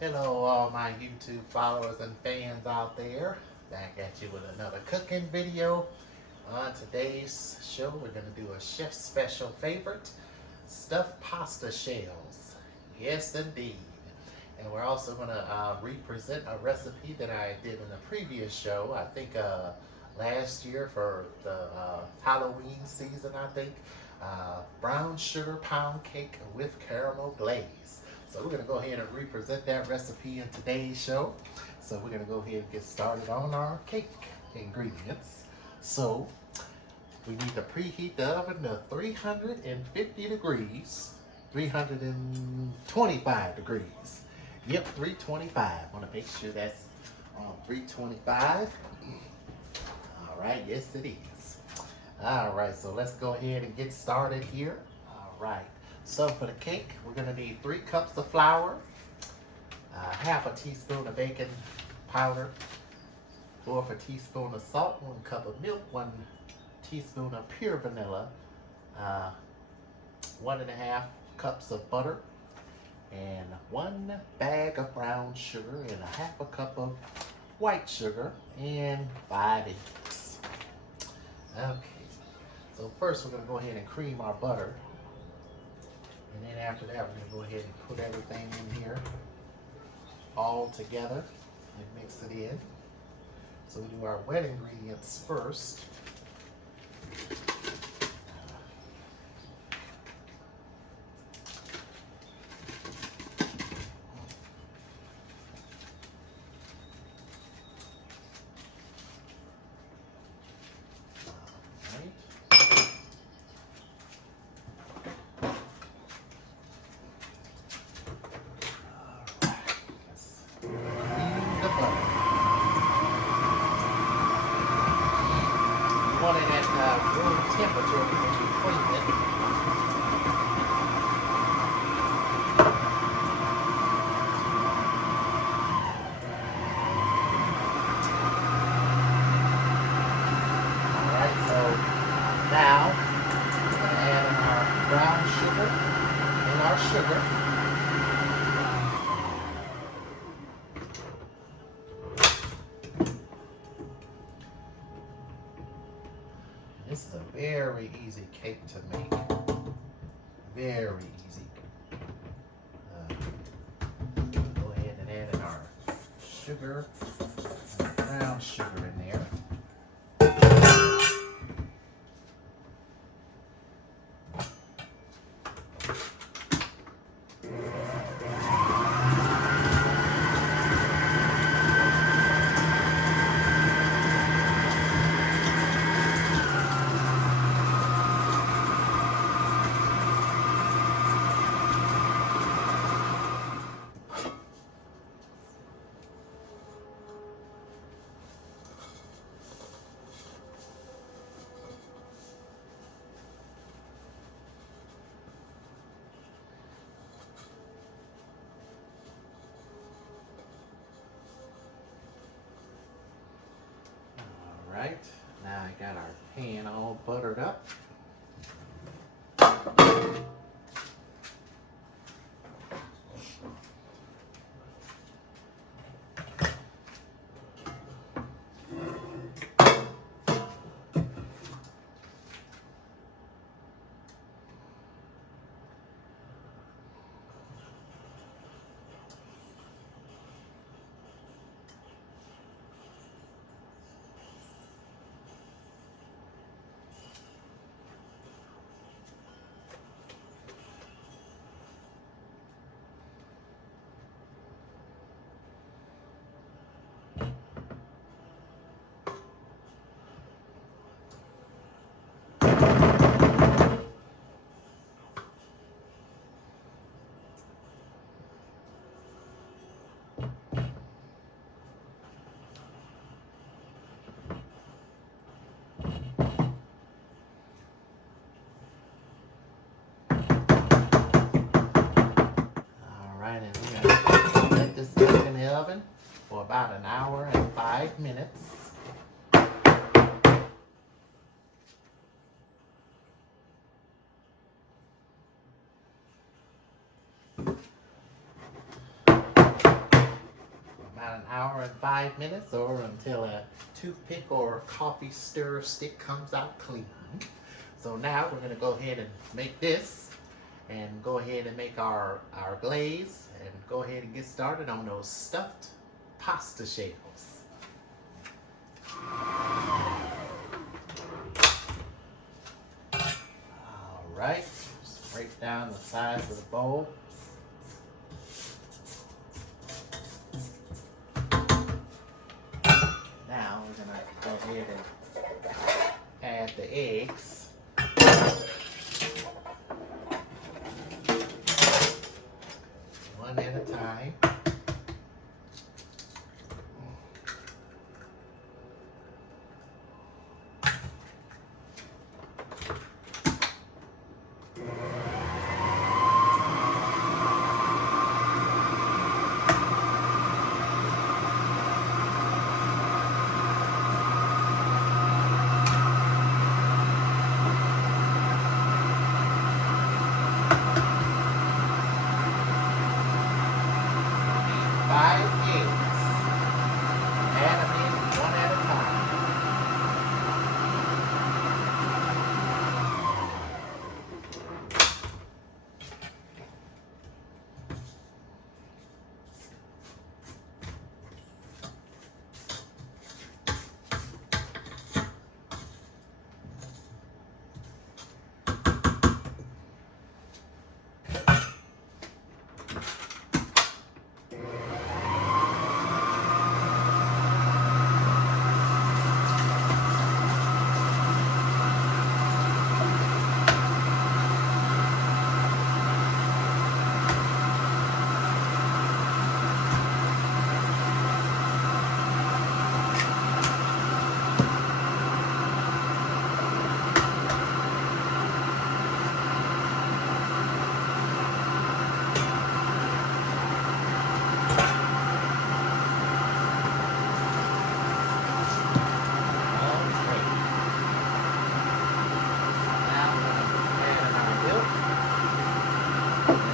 Hello, all my YouTube followers and fans out there. Back at you with another cooking video. On today's show, we're going to do a chef's special favorite, stuffed pasta shells. Yes, indeed. And we're also going to represent a recipe that I did in the previous show. I think last year for the Halloween season, I think. Brown sugar pound cake with caramel glaze. So we're going to go ahead and represent that recipe in today's show. So we're going to go ahead and get started on our cake ingredients. So we need to preheat the oven to 350 degrees, 325 degrees. Yep, 325. I want to make sure that's on 325. All right, yes it is. All right, so let's go ahead and get started here. All right. So for the cake, we're going to need 3 cups of flour, half a teaspoon of baking powder, 1/4 teaspoon of salt, 1 cup of milk, 1 teaspoon of pure vanilla, 1.5 cups of butter, and 1 bag of brown sugar, and 1/2 cup of white sugar, and 5 eggs. Okay, so first we're going to go ahead and cream our butter. And then after that, we're going to go ahead and put everything in here all together and mix it in. So we do our wet ingredients first. Want it at room temperature when you clean it. Alright, so now we're going to add in our brown sugar and our sugar. This is a very easy cake to make. Very easy. Go ahead and add in our sugar, and brown sugar in there. Right, now I got our pan all buttered up. Oven for about 1 hour and 5 minutes. hour and 5 minutes, or until a toothpick or coffee stir stick comes out clean. So now we're gonna go ahead and make this, and go ahead and make our glaze, and go ahead and get started on those stuffed pasta shells. All right, break down the sides of the bowl. Now we're gonna go ahead and add the eggs. One at a time.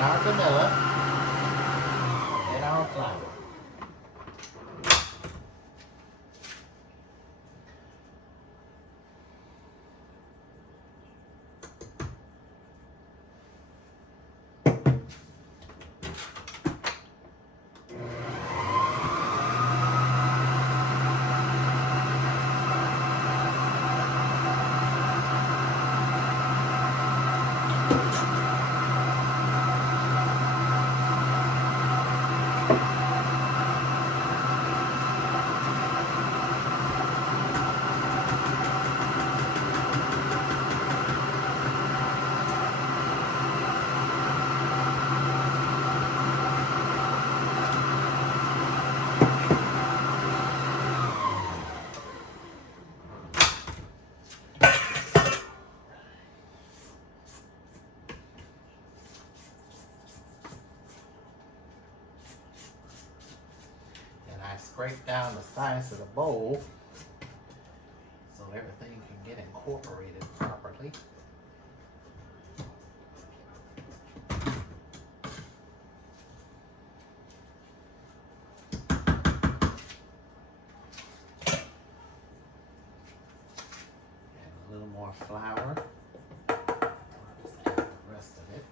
Our vanilla and our flour. Scrape down the sides of the bowl so everything can get incorporated properly. Add a little more flour. Just add the rest of it.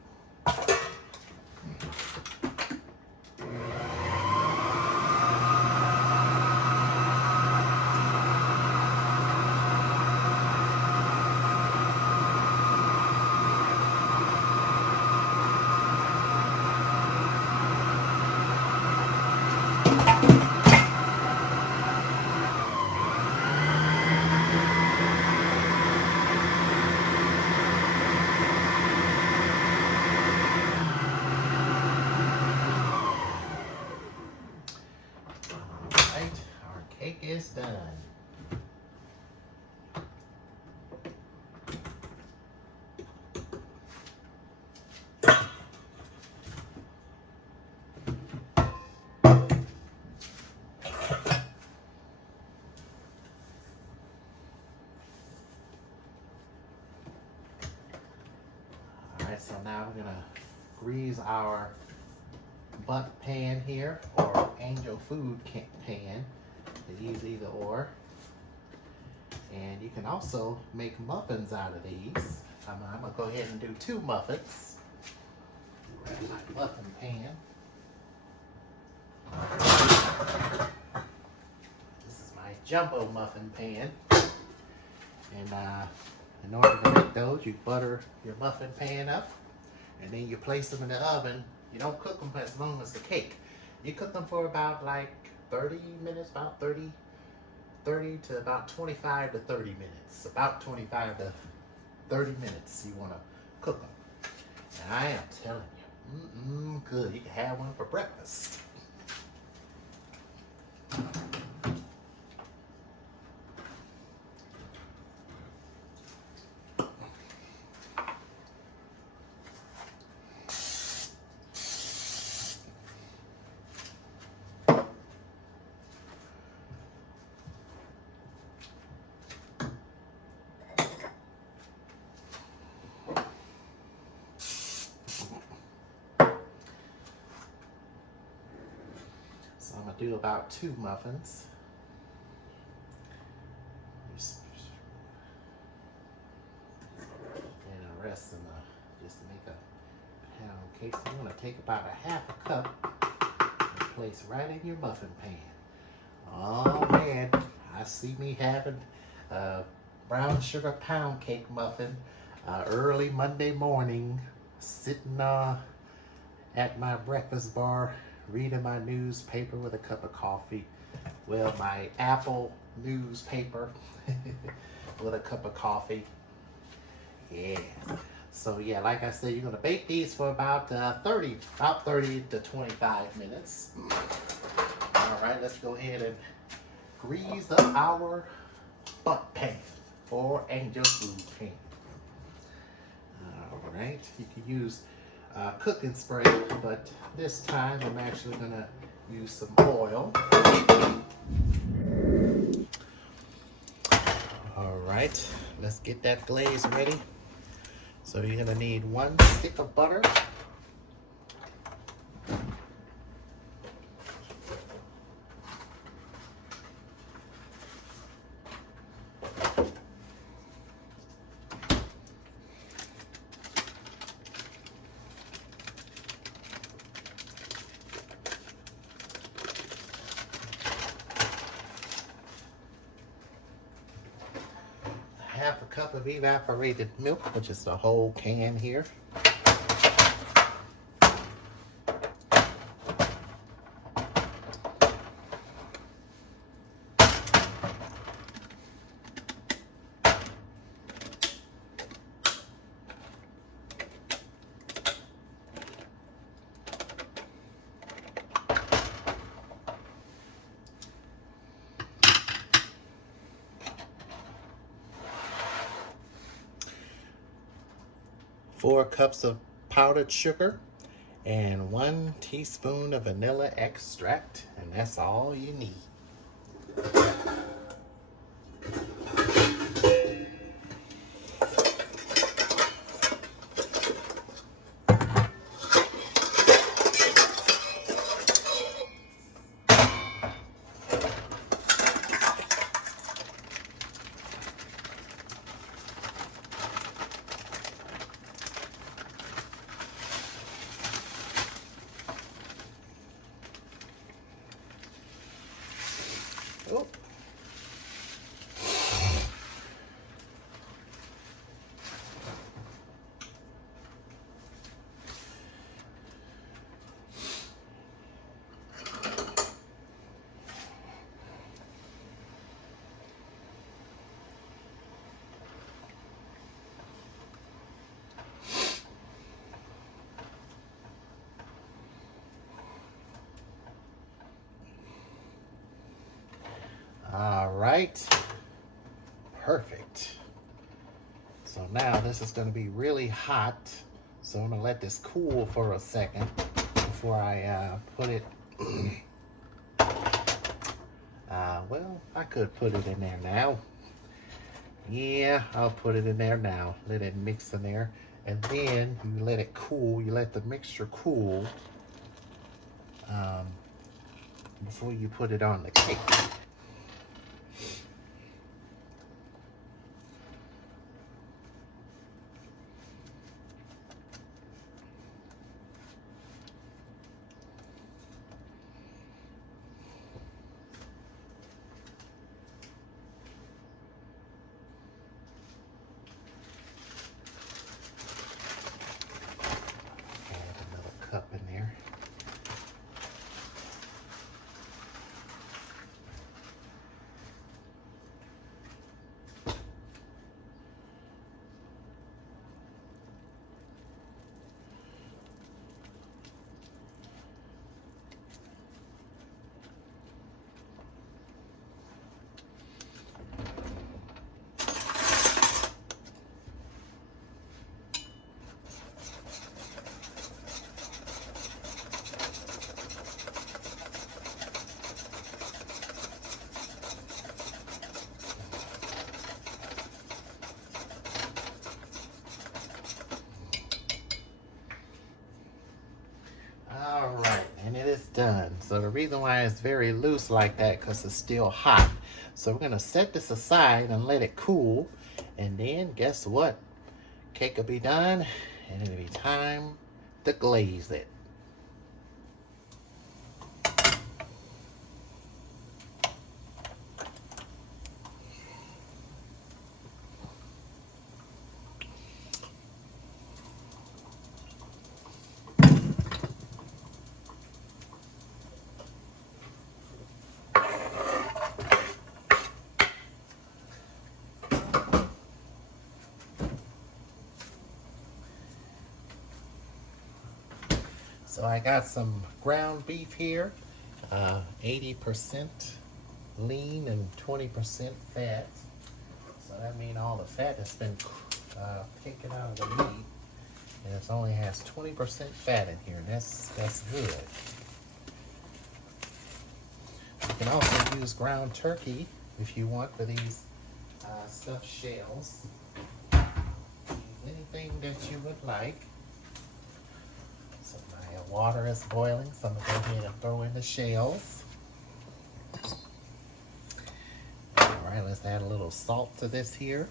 Cake is done. Alright, so now we're gonna grease our Bundt pan here or Angel Food pan. You use either or. And you can also make muffins out of these. I'm gonna go ahead and do 2 muffins. Grab my muffin pan. This is my jumbo muffin pan. And in order to make those, you butter your muffin pan up, and then you place them in the oven. You don't cook them as long as the cake. You cook them for about like 30 minutes, about 30 to about 25 to 30 minutes. About 25 to 30 minutes you want to cook them. And I am telling you, good. You can have one for breakfast. I'm gonna do about 2 muffins. And the rest of just to make a pound cake. So you're gonna take about a 1/2 cup and place right in your muffin pan. Oh man, I see me having a brown sugar pound cake muffin early Monday morning, sitting at my breakfast bar, reading my newspaper with a cup of coffee. Well, my Apple newspaper with a cup of coffee. Yeah. So yeah, like I said, you're gonna bake these for about 30 to 25 minutes. All right, let's go ahead and grease up our Bundt pan or Angel Food pan. All right, you can use cooking spray, but this time I'm actually gonna use some oil. All right, let's get that glaze ready. So you're gonna need 1 stick of butter. Half a cup of evaporated milk, which is the whole can here. Four cups of powdered sugar and 1 teaspoon of vanilla extract, and that's all you need. Oh. All right, perfect. So now this is going to be really hot, so I'm going to let this cool for a second before I put it. Well, I could put it in there now. Yeah, I'll put it in there now. Let it mix in there, and then you let it cool. You let the mixture cool. before you put it on the cake. Add another cup in there. And it is done. So the reason why it's very loose like that, because it's still hot. So we're gonna set this aside and let it cool, and then guess what? Cake will be done, and it'll be time to glaze it. So I got some ground beef here, 80% lean and 20% fat. So that means all the fat has been taken out of the meat, and it only has 20% fat in here. That's good. You can also use ground turkey if you want for these stuffed shells. Anything that you would like. So my water is boiling, so I'm going to go ahead and throw in the shells. Alright, let's add a little salt to this here.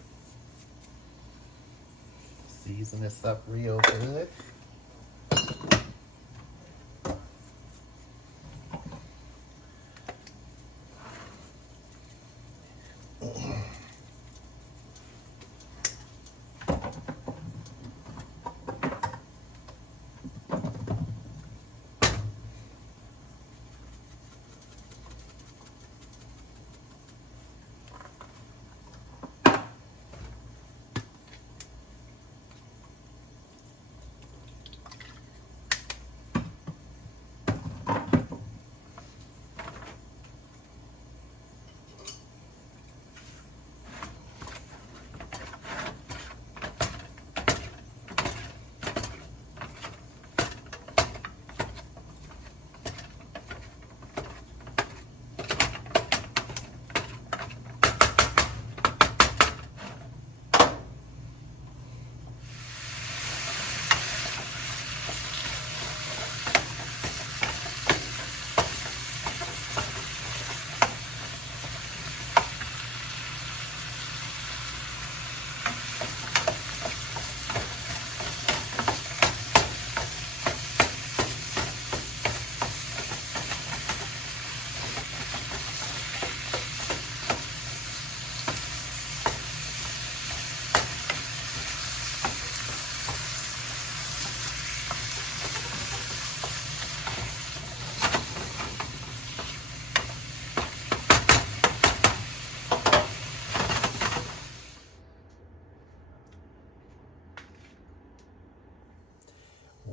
Season this up real good.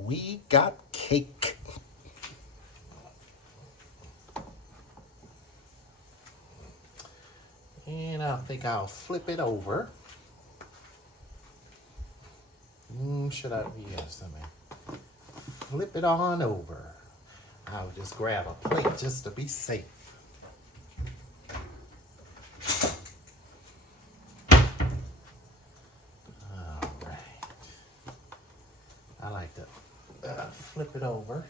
We got cake. And I think I'll flip it over. Should I? Yes, I mean, flip it on over. I'll just grab a plate just to be safe. All right. I like to flip it over.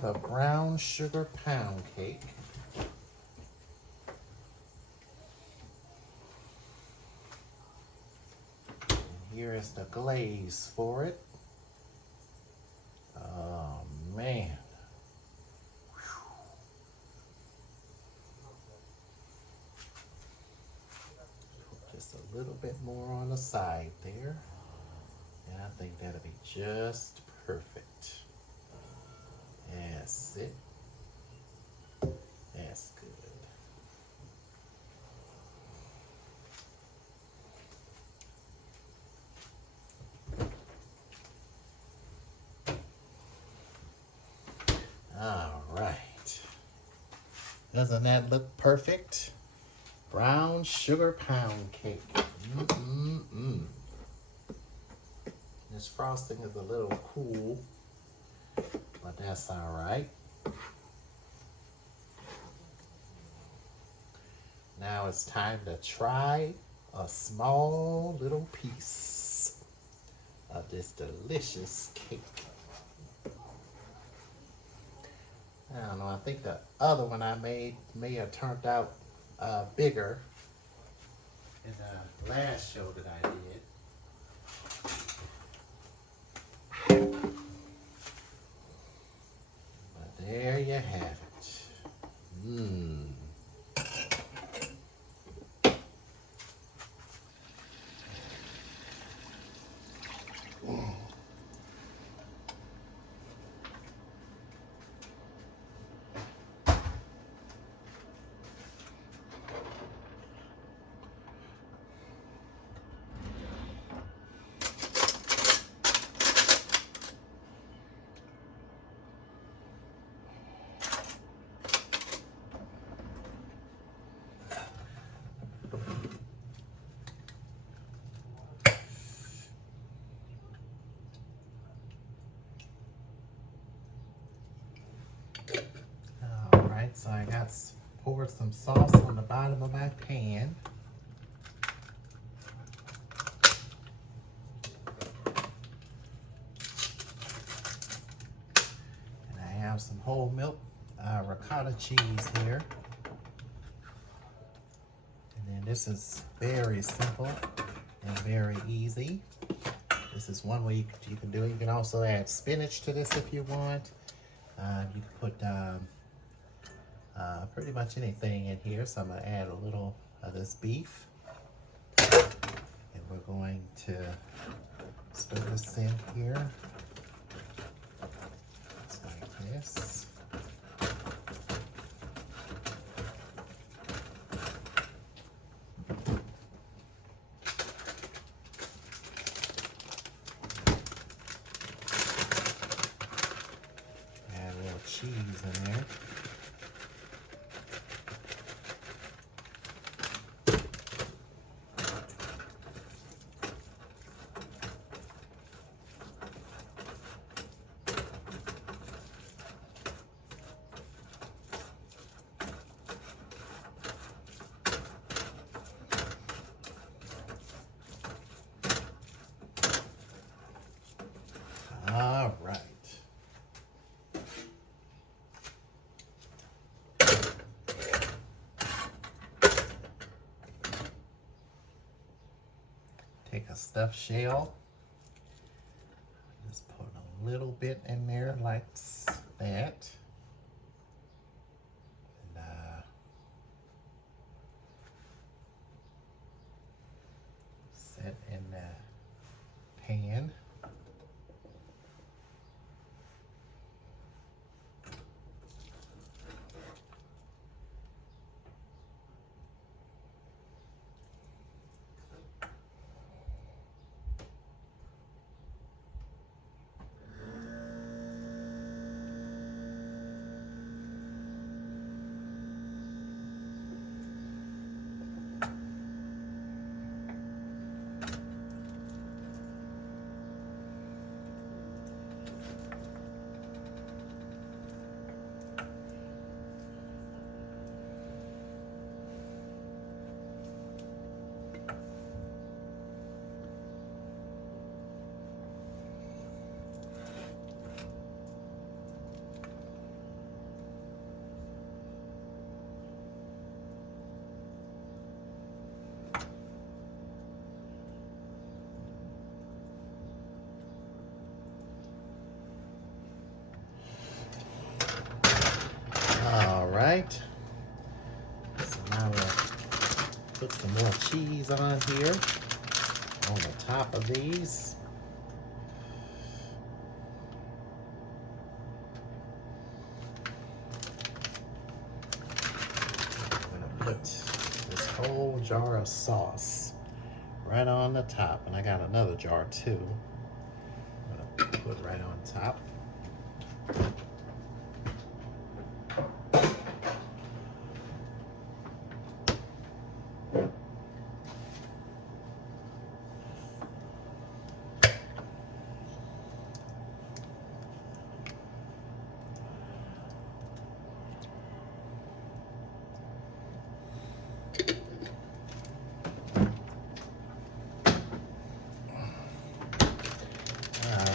have a brown sugar pound cake. And here is the glaze for it. Oh man. Just a little bit more on the side there. And I think that'll be just perfect. That's it. That's good. All right. Doesn't that look perfect? Brown sugar pound cake. This frosting is a little cool, but that's all right. Now it's time to try a small little piece of this delicious cake. I don't know, I think the other one I made may have turned out bigger in the last show that I did. But there you have it. Alright, so I got poured some sauce on the bottom of my pan. And I have some whole milk ricotta cheese here. And then this is very simple and very easy. This is one way you can do it. You can also add spinach to this if you want. You can put pretty much anything in here. So I'm going to add a little of this beef. And we're going to stir this in here. Just like this. Add a little cheese in there. All right. Take a stuffed shell. Just put a little bit in there like that. And set in the pan. right. So now we'll put some more cheese on here on the top of these. I'm gonna put this whole jar of sauce right on the top, and I got another jar too. I'm gonna put right on top.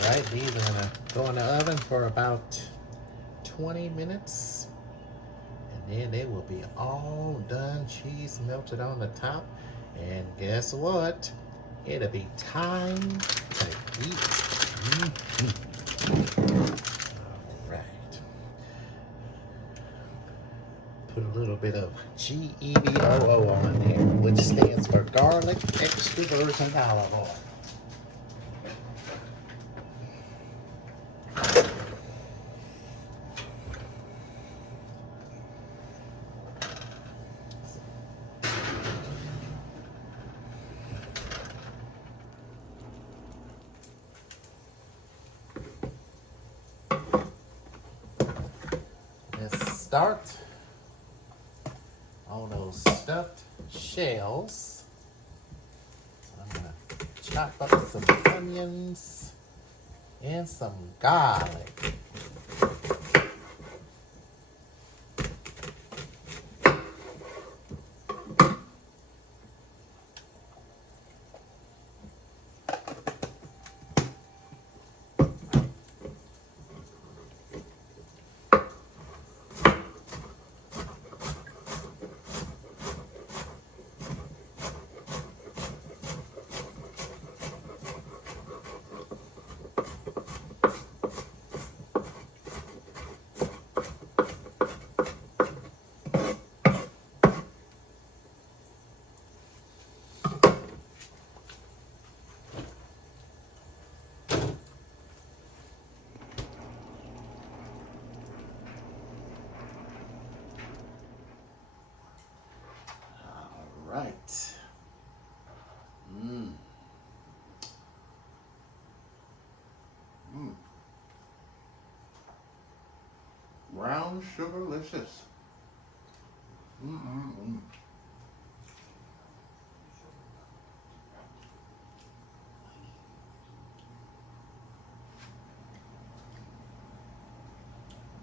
Alright, these are gonna go in the oven for about 20 minutes. And then they will be all done, cheese melted on the top. And guess what? It'll be time to eat. Alright. Put a little bit of GEVOO on there, which stands for garlic extra virgin olive oil. Let's start on those stuffed shells. So I'm gonna chop up some onions and some garlic. Right. Brown sugarlicious.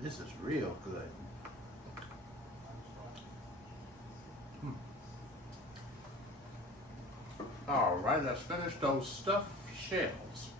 This is real good. All right, let's finish those stuffed shells.